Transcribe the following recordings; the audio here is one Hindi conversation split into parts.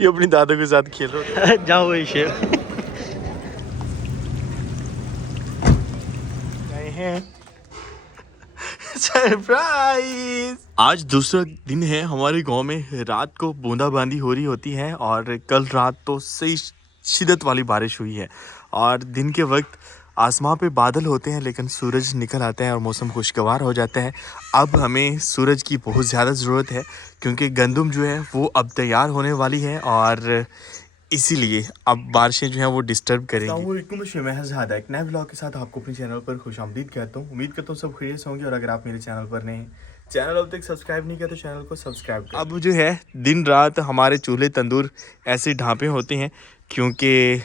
ये अपनी दादों के साथ खेल रहा है। जाओ ये शेर गए हैं सरप्राइज। आज दूसरा दिन है हमारे गांव में। रात को बूंदाबांदी हो रही होती है और कल रात तो सही शिद्दत वाली बारिश हुई है और दिन के वक्त आसमां पे बादल होते हैं लेकिन सूरज निकल आता है और मौसम खुशगवार हो जाता है। अब हमें सूरज की बहुत ज़्यादा ज़रूरत है क्योंकि गंदम जो है वो अब तैयार होने वाली है और इसीलिए अब बारिशें जो हैं वो डिस्टर्ब करेंगी। मैं एक नए ब्लॉग के साथ आपको अपने चैनल पर खुशामदीद कहता हूँ। उम्मीद करता हूँ सब खैरियत से होंगे और अगर आप मेरे चैनल पर नए हैं, चैनल अब तक सब्सक्राइब नहीं किया तो चैनल को सब्सक्राइब करें। अब जो है दिन रात हमारे चूल्हे तंदूर ऐसे ढांपे होते हैं क्योंकि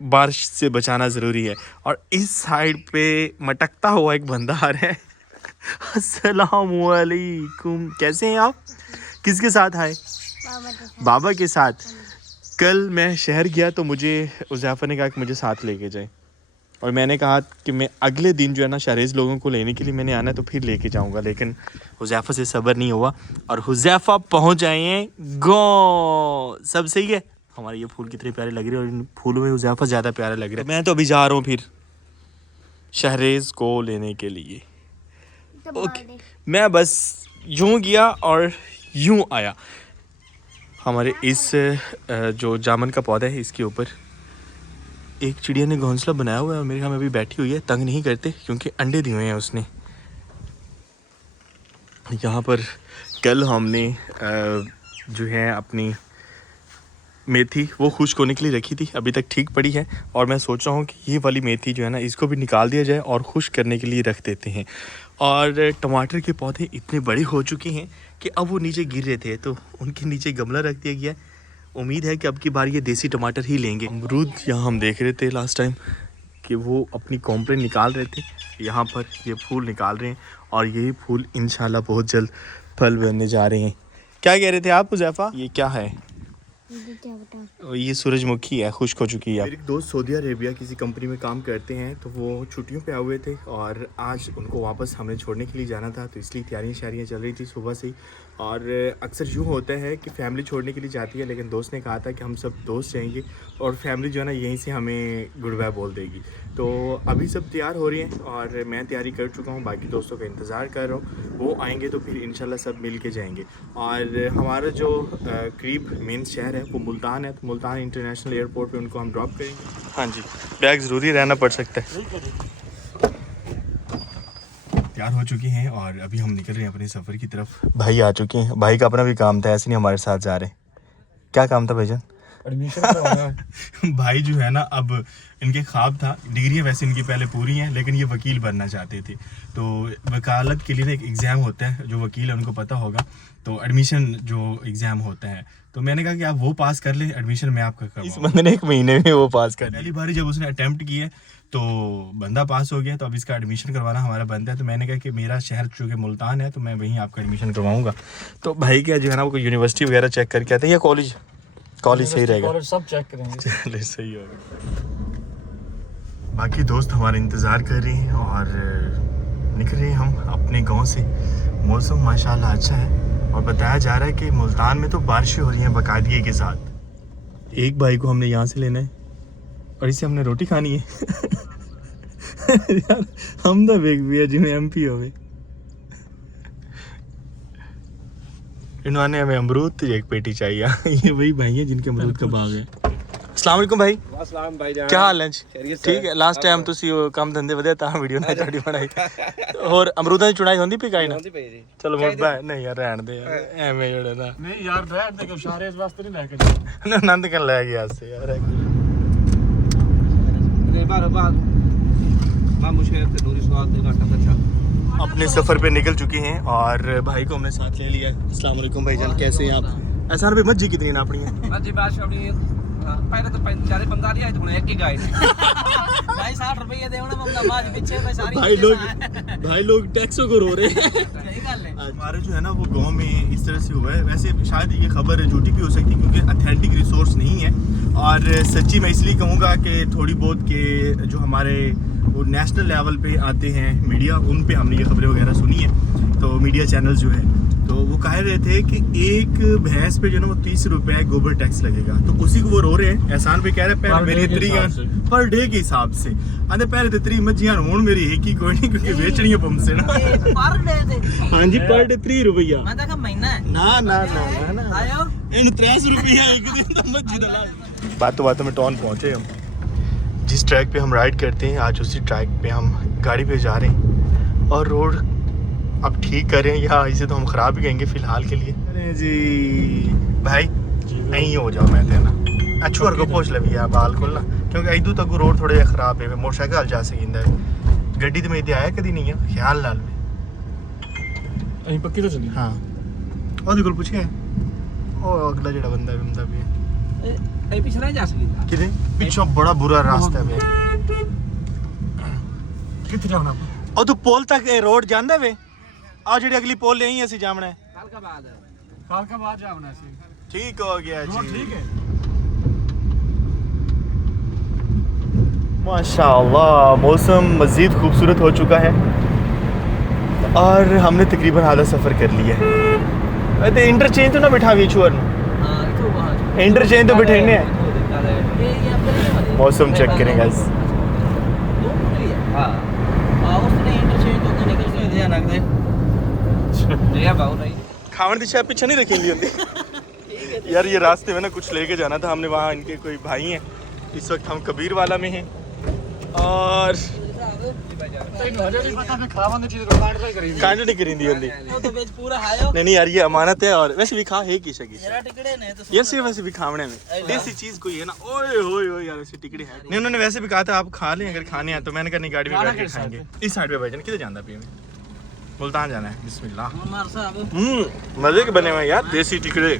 बारिश से बचाना ज़रूरी है। और इस साइड पे मटकता हुआ एक बंदा आ रहा है। अस्सलामुअलैकुम, कैसे हैं आप? किसके साथ आए? बाबा के साथ। कल मैं शहर गया तो मुझे उज़ैफ़ा ने कहा कि मुझे साथ लेके जाए और मैंने कहा कि मैं अगले दिन जो है ना शारेज़ लोगों को लेने के लिए मैंने आना है तो फिर लेके जाऊंगा, लेकिन हुज़ैफ़ा से सब्र नहीं हुआ और हुज़ैफ़ा पहुंच आए हैं गाँव। सब सही है। हमारे ये फूल कितने प्यारे लग रहे हैं और इन फूलों में हुज़ैफ़ा ज़्यादा प्यारा लग रहा है। मैं तो अभी जा रहा हूँ फिर शहरेज़ को लेने के लिए। ओके, मैं बस यूँ गया और यूँ आया। हमारे इस जो जामुन का पौधा है इसके ऊपर एक चिड़िया ने घोंसला बनाया हुआ है और मेरे ख्याल में अभी बैठी हुई है। तंग नहीं करते क्योंकि अंडे दिए हुए हैं उसने। यहाँ पर कल हमने जो है अपनी मेथी वो खुश्क होने के लिए रखी थी, अभी तक ठीक पड़ी है और मैं सोच रहा हूँ कि ये वाली मेथी जो है ना इसको भी निकाल दिया जाए और खुश्क करने के लिए रख देते हैं। और टमाटर के पौधे इतने बड़े हो चुके हैं कि अब वो नीचे गिर रहे थे तो उनके नीचे गमला रख दिया गया है। उम्मीद है कि अब की बार ये देसी टमाटर ही लेंगे। अमरूद यहाँ हम देख रहे थे लास्ट टाइम कि वो अपनी कॉम्प्लेन निकाल रहे थे, यहाँ पर ये फूल निकाल रहे हैं और यही फूल इंशाल्लाह बहुत जल्द फल बनने जा रहे हैं। क्या कह रहे थे आप हुज़ैफ़ा? ये क्या है? ये सूरजमुखी है, खुश्क हो चुकी है। मेरे एक दोस्त सऊदी अरेबिया किसी कंपनी में काम करते हैं तो वो छुट्टियों पे आए हुए थे और आज उनको वापस हमें छोड़ने के लिए जाना था तो इसलिए तैयारियां चल रही थी सुबह से ही। और अक्सर यूँ होता है कि फ़ैमिली छोड़ने के लिए जाती है लेकिन दोस्त ने कहा था कि हम सब दोस्त जाएंगे और फैमिली जो है ना यहीं से हमें गुड बाय बोल देगी। तो अभी सब तैयार हो रही हैं और मैं तैयारी कर चुका हूँ, बाकी दोस्तों का इंतज़ार कर रहा हूँ। वो आएंगे तो फिर इंशाल्लाह सब मिल के जाएंगे। और हमारा जो करीब मेन शहर है वो मुल्तान है तो मुल्तान इंटरनेशनल एयरपोर्ट पे उनको हम ड्रॉप करेंगे। हाँ जी, बैग ज़रूरी रहना पड़ सकता है। तैयार हो चुके हैं और अभी हम निकल रहे हैं अपने सफ़र की तरफ। भाई आ चुके हैं, भाई का अपना भी काम था, ऐसे नहीं हमारे साथ जा रहे। क्या काम था भाईजान? एडमिशन करवाना। भाई जो है ना अब इनके ख्वाब था, डिग्रियाँ वैसे इनकी पहले पूरी हैं लेकिन ये वकील बनना चाहते थे तो वकालत के लिए ना एक एग्ज़ाम होता है, जो वकील है उनको पता होगा, तो एडमिशन जो एग्ज़ाम होता है तो मैंने कहा कि आप वो पास कर लें, एडमिशन मैं आपका करवाऊंगा। इस बंदे ने 1 महीने में वो पास कर। पहली बार जब उसने अटैम्प्ट किया तो बंदा पास हो गया तो अब इसका एडमिशन करवाना हमारा बनता है। तो मैंने कहा कि मेरा शहर चूँकि मुल्तान है तो मैं वहीं आपका एडमिशन करवाऊँगा। तो भाई क्या जो है ना वो यूनिवर्सिटी वगैरह चेक करके आते हैं या कॉलेज सही रहेगा? कॉलेज सब चेक करेंगे। चलिए सही होगा। बाकी दोस्त हमारे इंतज़ार कर रहे हैं और निकल रहे हैं हम अपने गांव से। मौसम माशाल्लाह अच्छा है और बताया जा रहा है कि मुल्तान में तो बारिशें हो रही हैं बाकायदगी के साथ। एक भाई को हमने यहाँ से लेना है और इससे हमने रोटी खानी है। यार हम तो बेग भी है जिन्हें MP हो गए। इन्होंने हमें अमरूद तो एक पेटी चाहिए। ये वही भाई है जिनके अमरूद का बाग है। अस्सलाम वालेकुम भाई। क्या हाल है? ठीक है। लास्ट टाइम ਤੁਸੀਂ ਕੰਮ ਧੰਦੇ ਵਧਿਆ ਤਾਂ ਵੀਡੀਓ ਨਾ ਤੁਹਾਡੀ ਬਣਾਈ। ਹੋਰ ਅਮਰੂਦਾਂ ਦੀ ਚੁਣਾਈ ਹੁੰਦੀ ਪਈ ਕਾਈ ਨਾ? ਚਲੋ ਮੁੱਦਾ ਨਹੀਂ ਯਾਰ ਰਹਿਣ ਦੇ ਯਾਰ ਐਵੇਂ ਜਿਹੜੇ ਨਾ। ਨਹੀਂ ਯਾਰ ਰਹਿਣ ਦੇ ਕਿ ਸਾਰੇ ਇਸ ਵਾਸਤੇ ਨਹੀਂ ਲੈ ਕੇ ਜਾਣਾ। ਆਨੰਦ ਕਰਨ ਲੈ ਗਿਆ ਸੇ ਯਾਰ। ਨੇ ਬਾਰ ਬਾਰ ਮਾਮੂ ਸ਼ਹਿਰ ਤੇ ਨੂਰੀ ਸਵਾਦ ਦੇ ਘਾਟਾ अच्छा। अपने सफ़र पे निकल चुके हैं और भाई को हमने साथ ले लिया। अस्सलाम वालेकुम भाईजान, कैसे हैं आप? ऐसा भाई मज्जी कितनी ना अपनी है? मज्जी बादशाह अपनी पहले तो 45 आए थे, एक ही गाय थी। भाई 60 रुपए दे होना मम्मा माज पीछे भाई सारी भाई लोग टैक्सों को रो रहे हैं। सही गल है। हमारे जो है ना वो गांव में इस तरह से हुआ है। वैसे शायद ये खबर झूठी भी हो सकती है क्योंकि अथेंटिक रिसोर्स नहीं है और सच्ची मैं इसलिए कहूँगा कि थोड़ी बहुत के जो हमारे वो नेशनल लेवल पे आते हैं मीडिया, उन पे हमने ये खबरें वगैरह सुनी है। तो मीडिया चैनल जो है तो वो कह रहे थे कि एक भैंस पे जो ना वो 30 रुपए गोबर टैक्स लगेगा, तो उसी को वो रो रहे हैं। एहसान पे कह रहे हैं पहले मेरी इतनी पर डे के हिसाब से आंदे पहले तो 3 मज्जियां हूं मेरी एक ही कोई नहीं, क्योंकि बेचनी है पंप से ना पर डे ते हां जी पर डे 3 रुपया। मैं तो महीना है ना ना ना ना आयो इन 3 रुपया एक दिन दा मज्जी दा। बातों में टाउन पहुंचे हम। जिस ट्रैक पे हम राइड करते हैं आज उसी ट्रैक पे हम गाड़ी पे जा रहे हैं, और रोड अब ठीक करें या इसे तो हम ख़राब ही कहेंगे फ़िलहाल के लिए। अरे जी भाई यहीं हो जाओ मैं थे ना अच्छुअर को पूछ ले भैया बिल्कुल ना, क्योंकि इधू तक रोड थोड़े ख़राब है, मोटरसाइकिल जा सकिंदा है, गड्डी तो मैं इतने आया कभी नहीं है ख्याल नाल में अहीं पक्की तो चली हाँ ਉਹਦੇ ਕੋਲ ਪੁੱਛਿਆ ਉਹ ਅਗਲਾ ਜਿਹੜਾ ਬੰਦਾ ਬੰਦਾ ਵੀ ए पिछला जा सकदा ਕਿਤੇ ਪਿੱਛੋਂ ਬੜਾ ਬੁਰਾ ਰਾਸਤਾ ਹੈ। कितने जाना ਉਹ ਤੂੰ ਪੁਲ ਤੱਕ ਇਹ ਰੋਡ ਜਾਂਦਾ ਵੇ ਆ ਜਿਹੜੀ ਅਗਲੀ ਪੁਲ ਲਈ ਅਸੀਂ ਜਾਮਣਾ ਹੈ। काल का बाद जाना सी ठीक हो गया जी ठीक है। माशाल्लाह मौसम मज़ीद खूबसूरत हो चुका है और हमने तकरीबन आधा सफ़र कर लिया है। तो इंटरचेंज तो ना बिठावी छुअर इंटरचेंज तो बिठेने हैं। मौसम चेक करें गाइस। हां उसने इंटरचेंज तो निकल के दे ना दे ये बाऊ नहीं खावन दिशा पीछे नहीं रखेंगी होती यार। ये रास्ते में ना कुछ लेके जाना था हमने, वहाँ इनके कोई भाई हैं। इस वक्त हम कबीर वाला में हैं और कांड नहीं करी होती तो बेच पूरा हायो नहीं यार ये अमानत है। और वैसे भी खा है की शकी जरा टिकड़े ने तो यार सिर्फ वैसे भी खावने में देसी चीज कोई है ना। ओए ओए ओए यार वैसे टिकड़े है नहीं। उन्होंने वैसे भी कहा था आप खा लें अगर खाने हैं तो, मैंने कहा नहीं गाड़ी में बैठ के खाएंगे। इस साइड पे भाईजान किधर जाना पी मुल्तान जाना है। बिस्मिल्लाह मार साहब मजे के बने हुए हैं यार देसी टिकड़े।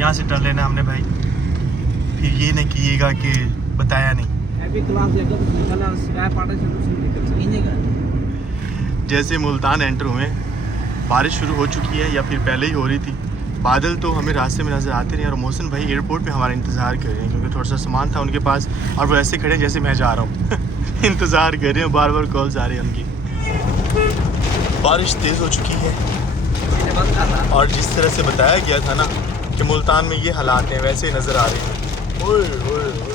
यहाँ से टर्न लेना हमने भाई, फिर ये नहीं कीजिएगा कि बताया नहीं। हैप्पी क्लास लेकर निकला स्काई पार्टी से निकल सही जैसे मुल्तान एंटर हुए बारिश शुरू हो चुकी है या फिर पहले ही हो रही थी। बादल तो हमें रास्ते में नज़र आते रहे और मौसम भाई एयरपोर्ट पे हमारा इंतज़ार कर रहे हैं, क्योंकि थोड़ा सा सामान था उनके पास और वो ऐसे खड़े हैं जैसे मैं जा रहा हूँ इंतज़ार कर रहे हैं, बार बार कॉल्स आ रही हैं उनकी। बारिश तेज़ हो चुकी है और जिस तरह से बताया गया था ना कि मुल्तान में ये हालात हैं वैसे नज़र आ रहे हैं। ओए ओए ओए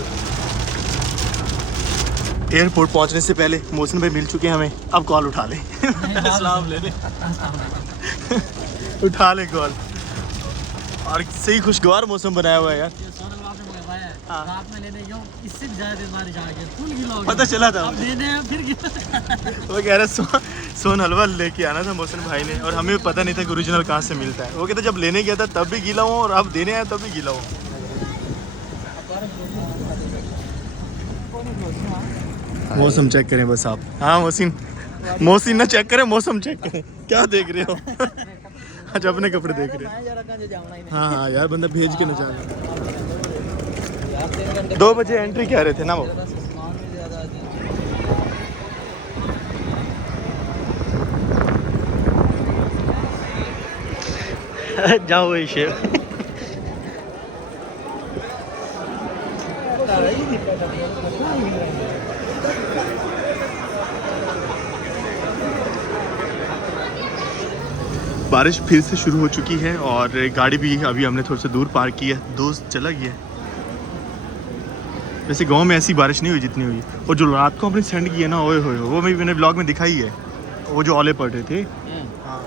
एयरपोर्ट पहुंचने से पहले मोहसिन भाई मिल चुके हैं हमें। अब कॉल उठा लें सलाम ले लें उठा लें कॉल। और सही खुशगवार मौसम बनाया हुआ है यार। रात में लेने गया इससे ज्यादा बारिश आ गई फुल गिला हो गया। पता चला था अब लेने हैं फिर गिला वो कह रहा सोन हलवा लेके आना था मोहसिन भाई ने, और हमें पता नहीं था कि ओरिजिनल कहाँ से मिलता है। वो कहता जब लेने गया था तब भी गीला हूँ और अब देने आया तब भी गीला हूँ। मौसम चेक करें बस आप। हाँ मोहसिन ना चेक करें मौसम चेक करें। क्या देख रहे हो अच्छा अपने कपड़े देख रहे हैं। हाँ हाँ यार बंदा भेज के न जाना। 2 बजे एंट्री कह रहे थे ना वो। जाओ इसे बारिश फिर से शुरू हो चुकी है और गाड़ी भी अभी हमने थोड़ा सा दूर पार्क की है। दोस्त चला गया है। वैसे गांव में ऐसी बारिश नहीं हुई जितनी हुई, और जो रात को हमने सेंड किया ना ओए होए वो मैंने ब्लॉग में दिखाई है, वो जो ओले पड़ रहे थे। हाँ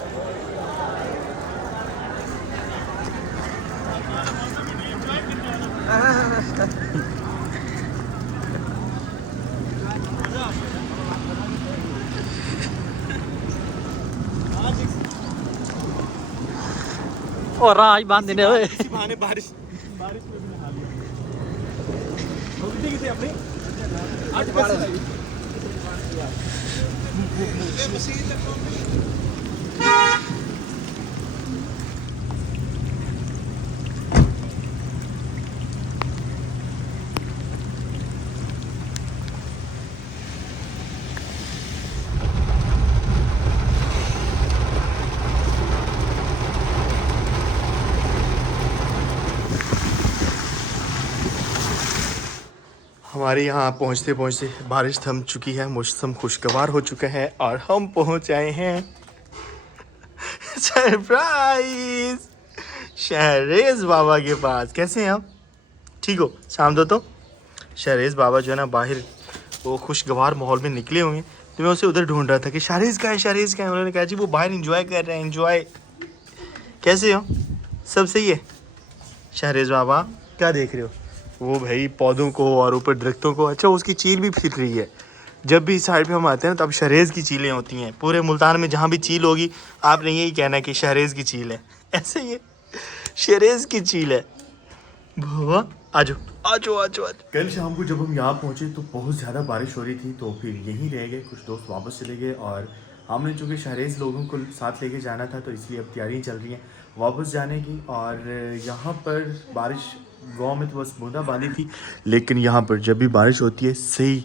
और राज बांध देने ओए बहाने बारिश में भी नहा लिया। किसे अपनी आज हमारे यहाँ पहुँचते पहुँचते बारिश थम चुकी है, मौसम खुशगवार हो चुका है और हम पहुँच आए हैं सरप्राइज शहरेज बाबा के पास। कैसे हैं आप? ठीक हो? शाम दो तो शहरेज बाबा जो है ना बाहर वो खुशगवार माहौल में निकले हुए हैं, तो मैं उसे उधर ढूंढ रहा था कि शहरेज का है, शहरेज का है। उन्होंने कहा जी वो बाहर एंजॉय कर रहे हैं, एंजॉय। कैसे हो? सब सही है? शहरेज बाबा क्या देख रहे हो? वो भाई पौधों को और ऊपर दरख्तों को। अच्छा उसकी चील भी फिर रही है। जब भी इस साइड पे हम आते हैं तब शहरेज की चीलें होती हैं। पूरे मुल्तान में जहाँ भी चील होगी आपने यही कहना है कि शहरेज की चील है। ऐसे ही शहरेज की चील है। बाबा आजो आजो आजो आजो। कल शाम को जब हम यहाँ पहुँचे तो बहुत ज़्यादा बारिश हो रही थी, तो फिर यहीं रह गए। कुछ दोस्त वापस चले गए और हमने चूँकि शहरेज लोगों को साथ लेके जाना था, तो इसलिए अब तैयारी चल रही है वापस जाने की। और यहाँ पर बारिश गांव में तो बस बूंदाबांदी थी, लेकिन यहाँ पर जब भी बारिश होती है सही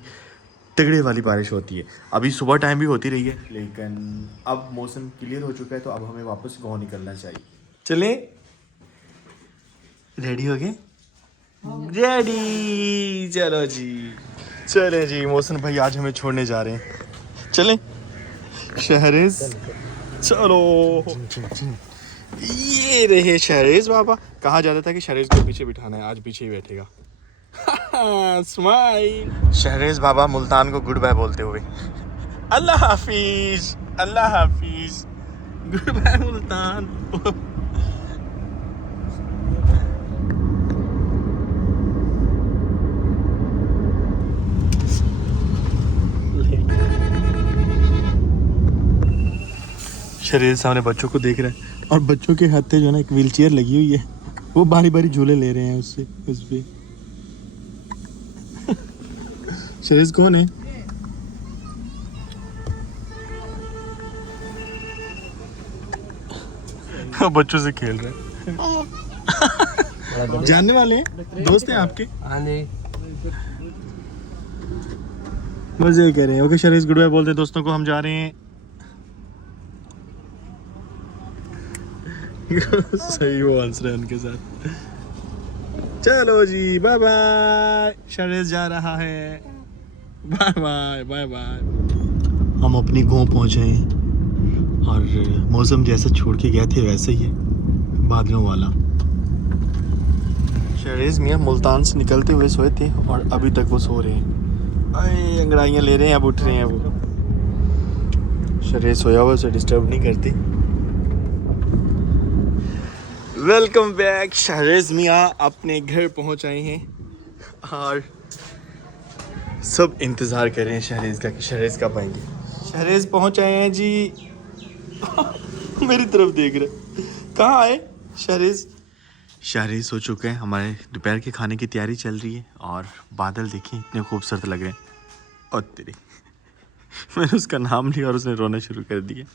तगड़े वाली बारिश होती है। अभी सुबह टाइम भी होती रही है, लेकिन अब मौसम क्लियर हो चुका है, तो अब हमें वापस गांव निकलना चाहिए। चलें? रेडी हो गए? रेडी। चलो जी, चले जी। मौसम भाई आज हमें छोड़ने जा रहे हैं। चलें शहरेज? चलो। ये रहे शहरेज बाबा। कहा जाता था कि शहरेज को पीछे बिठाना है, आज पीछे ही बैठेगा। स्माइल। शहरेज बाबा मुल्तान को गुड बाय बोलते हुए अल्लाह हाफिज, अल्लाह हाफिज, गुड बाय मुल्तान। शहरेज सामने बच्चों को देख रहा है और बच्चों के हाथ जो है ना एक व्हील चेयर लगी हुई है, वो बारी बारी झूले ले रहे हैं उससे उस पे। शहरेज कौन है? बच्चों से खेल रहे हैं। जानने वाले हैं, दोस्त हैं आपके? हाँ जी। मजे कर रहे हैं। ओके शहरेज गुड बाय बोलते हैं दोस्तों को, हम जा रहे हैं। सही वो हंस रहे हैं उनके साथ। चलो जी बाय बाय। शहरेज जा रहा है। Bye bye bye bye. हम अपनी गांव पहुंचे हैं और मौसम जैसा छोड़ के गए थे वैसे ही है, बादलों वाला। शहरेज मियाँ मुल्तान से निकलते हुए सोए थे और अभी तक वो सो रहे हैं। अरे अंगड़ाइयाँ ले रहे हैं, अब उठ रहे हैं वो। शहरेज सोया हुआ उसे डिस्टर्ब नहीं करती। Welcome back. शहरेज मियाँ अपने घर पहुंच आए हैं और सब इंतज़ार कर रहे हैं शहरेज का कि शहरेज कब आएंगे। शहरेज पहुंच आए हैं जी। मेरी तरफ देख रहे। कहाँ आए शहरेज? शहरेज सो चुके हैं। हमारे दोपहर के खाने की तैयारी चल रही है और बादल देखिए इतने खूबसूरत लग रहे हैं। और तेरे मैंने उसका नाम लिया और उसने रोना शुरू कर दिया।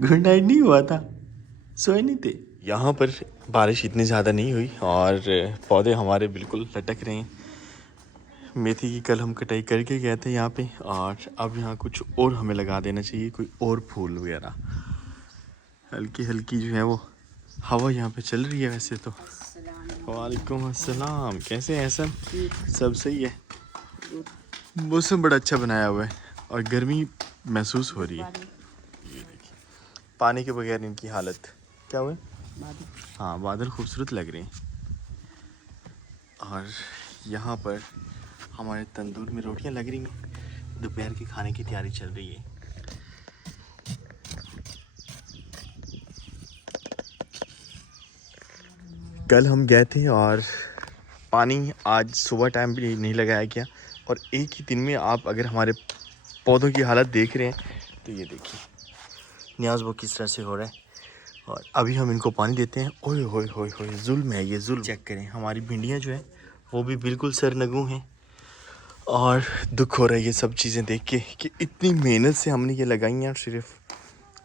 गुड नाइट नहीं हुआ था? सोए नहीं थे? यहाँ पर बारिश इतनी ज़्यादा नहीं हुई और पौधे हमारे बिल्कुल लटक रहे हैं। मेथी की कल हम कटाई करके गए थे यहाँ पे, और अब यहाँ कुछ और हमें लगा देना चाहिए, कोई और फूल वगैरह। हल्की हल्की जो है वो हवा यहाँ पे चल रही है वैसे तो। वालेकुम अस्सलाम। कैसे हैं सब? सब सही है? मौसम बड़ा अच्छा बनाया हुआ है और गर्मी महसूस हो रही है। पानी के बगैर इनकी हालत क्या हुई? हाँ बादल खूबसूरत लग रहे हैं। और यहाँ पर हमारे तंदूर में रोटियां लग रही हैं। दोपहर के खाने की तैयारी चल रही है। कल हम गए थे और पानी आज सुबह टाइम भी नहीं लगाया गया, और एक ही दिन में आप अगर हमारे पौधों की हालत देख रहे हैं तो ये देखिए न्याज वो किस तरह से हो रहा है। और अभी हम इनको पानी देते हैं। ओए होए होए होए, जुल्म है ये, जुल्म। चेक करें हमारी भिंडियाँ जो है वो भी बिल्कुल सरनगू हैं, और दुख हो रहा है ये सब चीज़ें देख के कि इतनी मेहनत से हमने ये लगाई हैं और सिर्फ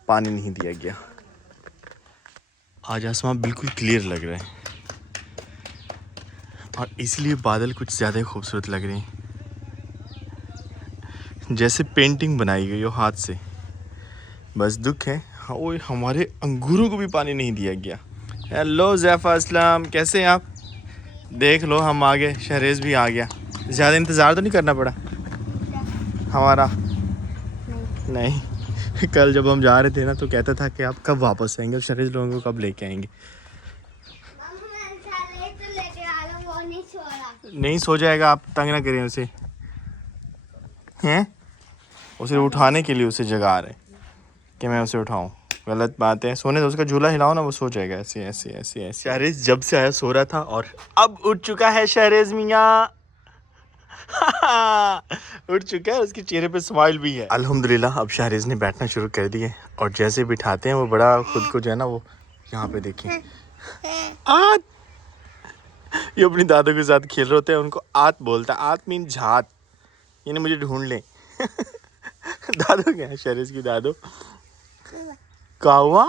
पानी नहीं दिया गया। आज आसमान बिल्कुल क्लियर लग रहा है और इसलिए बादल कुछ ज़्यादा ही खूबसूरत लग रहे हैं। जैसे पेंटिंग बनाई गई हो हाथ से। बस दुख है हाँ, ओए हमारे अंगूरों को भी पानी नहीं दिया गया। हेलो ज़ैफ़ा अस्लम, कैसे हैं आप? देख लो हम आ गए, शहरेज भी आ गया। ज़्यादा इंतज़ार तो नहीं करना पड़ा हमारा? नहीं कल जब हम जा रहे थे ना तो कहता था कि आप कब वापस आएंगे और शहरेज लोगों को कब लेके आएंगे। नहीं सो जाएगा, आप तंग ना करें उसे। हैं उसे उठाने के लिए उसे जगा रहे कि मैं उसे उठाऊं, गलत बात है। सोने दो, उसका झूला हिलाओ ना, वो सो जाएगा ऐसे ऐसे ऐसे ऐसे। शहरेज जब से आया सो रहा था और अब उठ चुका है शहरेज मियाँ। उठ चुका है, उसके चेहरे पे स्माइल भी है। अल्हम्दुलिल्लाह अब शहरेज ने बैठना शुरू कर दिए और जैसे बिठाते हैं वो बड़ा खुद को जो है ना वो यहाँ पे देखिए आत, ये अपनी दादों के साथ खेल रहे होते हैं, उनको आत बोलता है। आत मीन झात, यानी मुझे ढूंढ लें। दादो क्या है शहरेज की दादो? क्या हुआ?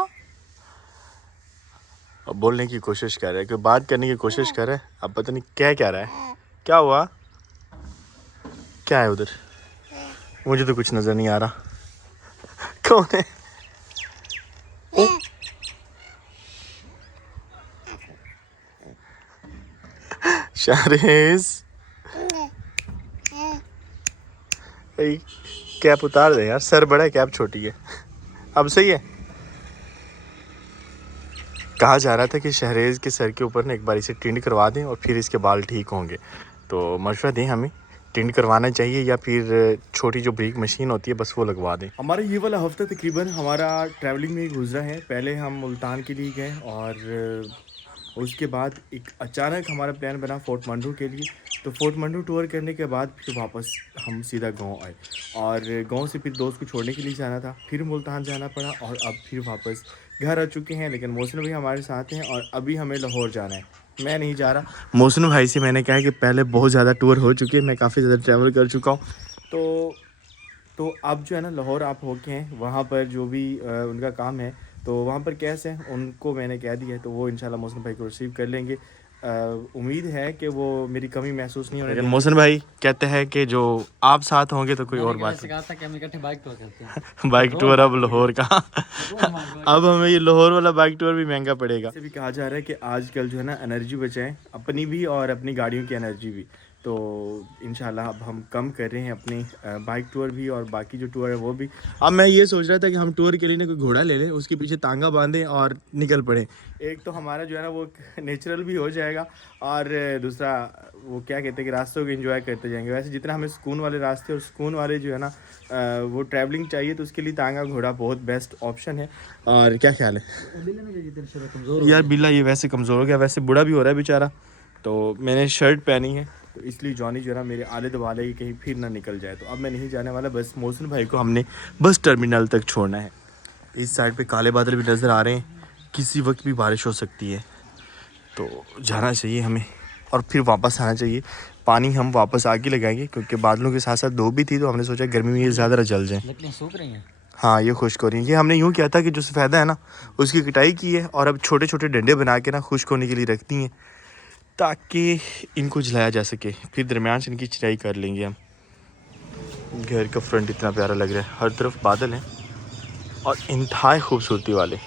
अब बोलने की कोशिश कर रहा है, कोई बात करने की कोशिश कर रहा है, अब पता नहीं क्या कह रहा है। क्या हुआ? क्या है उधर? मुझे तो कुछ नजर नहीं आ रहा। कौन है? शहरेज कैप उतार दे यार, सर बड़ा है कैप छोटी है। अब सही है। कहा जा रहा था कि शहरेज के सर के ऊपर ना एक बार इसे टिंड करवा दें और फिर इसके बाल ठीक होंगे। तो मशवरा दें हमें, टिंड करवाना चाहिए या फिर छोटी जो ब्रीक मशीन होती है बस वो लगवा दें। हमारा ये वाला हफ्ता तकरीबन हमारा ट्रैवलिंग में ही गुजरा है। पहले हम मुल्तान के लिए गए और उसके बाद एक अचानक हमारा प्लान बना फोर्ट मंडू के लिए। तो फोर्ट मंडू टूर करने के बाद फिर वापस हम सीधा गांव आए और गांव से फिर दोस्त को छोड़ने के लिए जाना था, फिर मुल्तान जाना पड़ा और अब फिर वापस घर आ चुके हैं। लेकिन मोहसिन भाई हमारे साथ हैं और अभी हमें लाहौर जाना है। मैं नहीं जा रहा। मोहसिन भाई से मैंने कहा कि पहले बहुत ज़्यादा टूर हो चुके हैं, मैं काफ़ी ज़्यादा ट्रैवल कर चुका हूँ। तो अब जो है ना लाहौर आप होके हैं, वहाँ पर जो भी उनका काम है तो वहाँ पर कैसे हैं उनको मैंने कह दिया है, तो वो इंशाल्लाह मोहसिन भाई को रिसीव कर लेंगे। उम्मीद है कि वो मेरी कमी महसूस नहीं होने। लेकिन मोहसिन भाई कहते हैं कि जो आप साथ होंगे तो कोई और बात नहीं। बाइक टूर अब लाहौर का। अब हमें ये लाहौर वाला बाइक टूर भी महंगा पड़ेगा। इसे भी कहा जा रहा है कि आजकल जो है ना एनर्जी बचाएं, अपनी भी और अपनी गाड़ियों की एनर्जी भी। तो इंशाल्लाह अब हम कम कर रहे हैं अपनी बाइक टूर भी और बाकी जो टूर है वो भी। अब मैं ये सोच रहा था कि हम टूर के लिए ना कोई घोड़ा ले लें, उसके पीछे तांगा बांधें और निकल पड़े। एक तो हमारा जो है ना वो नेचुरल भी हो जाएगा और दूसरा वो क्या कहते हैं कि रास्तों को एंजॉय करते जाएंगे। वैसे जितना हमें सुकून वाले रास्ते और सुकून वाले जो है ना वो ट्रैवलिंग चाहिए तो उसके लिए तांगा घोड़ा बहुत बेस्ट ऑप्शन है। और क्या ख्याल है यार? बिल्ला ये वैसे कमज़ोर हो गया, वैसे बूढ़ा भी हो रहा है बेचारा। तो मैंने शर्ट पहनी है तो इसलिए जॉनी जो है ना मेरे आले दबाले कि कहीं फिर ना निकल जाए। तो अब मैं नहीं जाने वाला, बस मोहसिन भाई को हमने बस टर्मिनल तक छोड़ना है। इस साइड पे काले बादल भी नज़र आ रहे हैं, किसी वक्त भी बारिश हो सकती है। तो जाना चाहिए हमें और फिर वापस आना चाहिए। पानी हम वापस आगे लगाएंगे क्योंकि बादलों के साथ साथ धूप भी थी तो हमने सोचा गर्मी में ये ज़्यादा जल जाए। लकड़ियाँ सूख रही हैं। हाँ ये खुश्क हो रही है। ये हमने यूँ किया था कि जो सफ़ेदा है ना उसकी कटाई की है और अब छोटे छोटे डंडे बना के ना खुश्क होने के लिए रखती हैं ताकि इनको जलाया जा सके। फिर दरमियान से इनकी चिराई कर लेंगे हम। घर का फ्रंट इतना प्यारा लग रहा है, हर तरफ बादल हैं और इंतहाई खूबसूरती वाले।